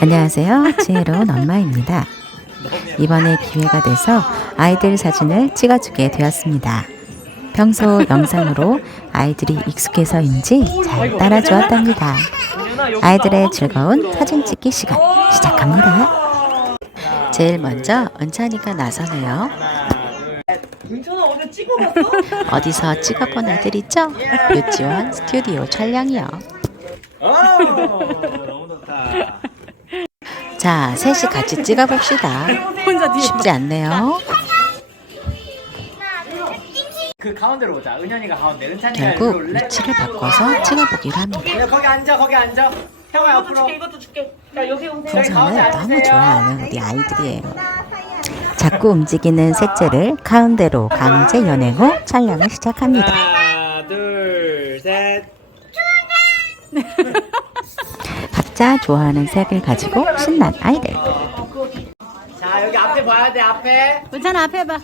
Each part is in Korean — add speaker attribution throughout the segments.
Speaker 1: 안녕하세요. 지혜로운 엄마입니다. 이번에 기회가 돼서 아이들 사진을 찍어주게 되었습니다. 평소 영상으로 아이들이 익숙해서인지 잘 따라주었답니다. 아이들의 즐거운 사진 찍기 시간 시작합니다. 제일 먼저 은찬이가 나서네요. 어디서 찍어본 아들 있죠? 유치원 스튜디오 촬영이요. 자, 셋이 같이 찍어봅시다.
Speaker 2: 혼자 뒤에
Speaker 1: 쉽지 않네요.
Speaker 3: 그 가운데로 오자 은현이가 가운데 은찬이가
Speaker 1: 결국
Speaker 3: 올래?
Speaker 1: 위치를 바꿔서 찍어보기로 합니다.
Speaker 3: 야, 거기 앉아 거기 앉아 형아
Speaker 2: 이것도
Speaker 3: 앞으로
Speaker 2: 줄게 이것도 줄게 야 여기 오세요
Speaker 1: 풍선을 너무 좋아하는 우리 아이들이에요. 자꾸 움직이는 셋째를 가운데로 강제 연행 후 촬영을 시작합니다.
Speaker 3: 하나 둘 셋
Speaker 1: 각자 좋아하는 색을 가지고 신난 아이들.
Speaker 3: 자 여기 앞에 봐야 돼 앞에.
Speaker 2: 은찬아 앞에 봐.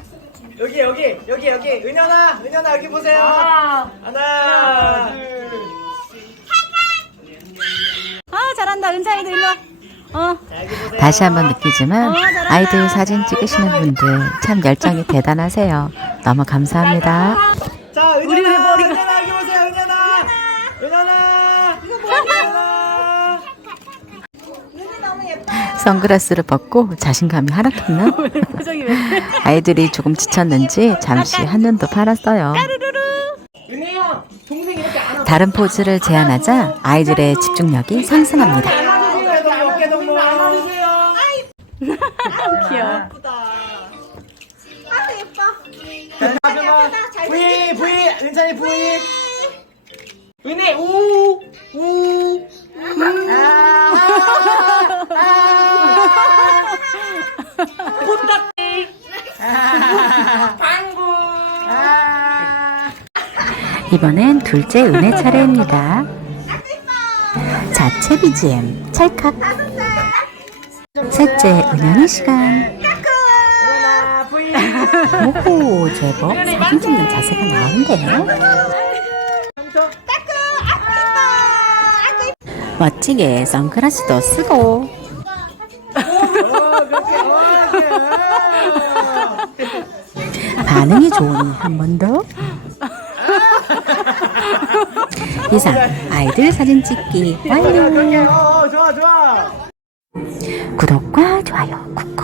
Speaker 3: 여기 여기 여기 여기. 은현아 은현아 여기 보세요.
Speaker 2: 하나
Speaker 3: 하나
Speaker 2: 아 잘한다. 은찬이도 일로 와. 어.
Speaker 1: 다시 한번 느끼지만 아이들 사진 찍으시는 분들 참 열정이 대단하세요. 너무 감사합니다.
Speaker 3: 자
Speaker 2: 우리 왜
Speaker 3: 은현아 보세요 은현아 은현아 이거 뭐야 은현아
Speaker 1: 선글라스를 벗고 자신감이 하락했나?
Speaker 2: 표정이 왜 그래?
Speaker 1: 아이들이 조금 지쳤는지 잠시 한눈도 팔았어요.
Speaker 3: 은혜 형 동생 이렇게 안아
Speaker 1: 다른 포즈를 제안하자 아이들의 집중력이 상승합니다.
Speaker 3: 안아주세요 어깨 동무. 안아주세요.
Speaker 2: 귀여워.
Speaker 3: V V 은찬이 V 은혜 우우
Speaker 1: 이번엔 둘째 은혜 차례입니다. 자체 BGM 찰칵. 셋째 은연이 시간. 오호 제법 사진 찍는 자세가 나오는데요. 멋지게 선글라스도 쓰고 반응이 좋으니 한 번 더. 이상 아이들 사진 찍기 완료.
Speaker 3: 어 좋아 좋아
Speaker 1: 구독과 좋아요 꾹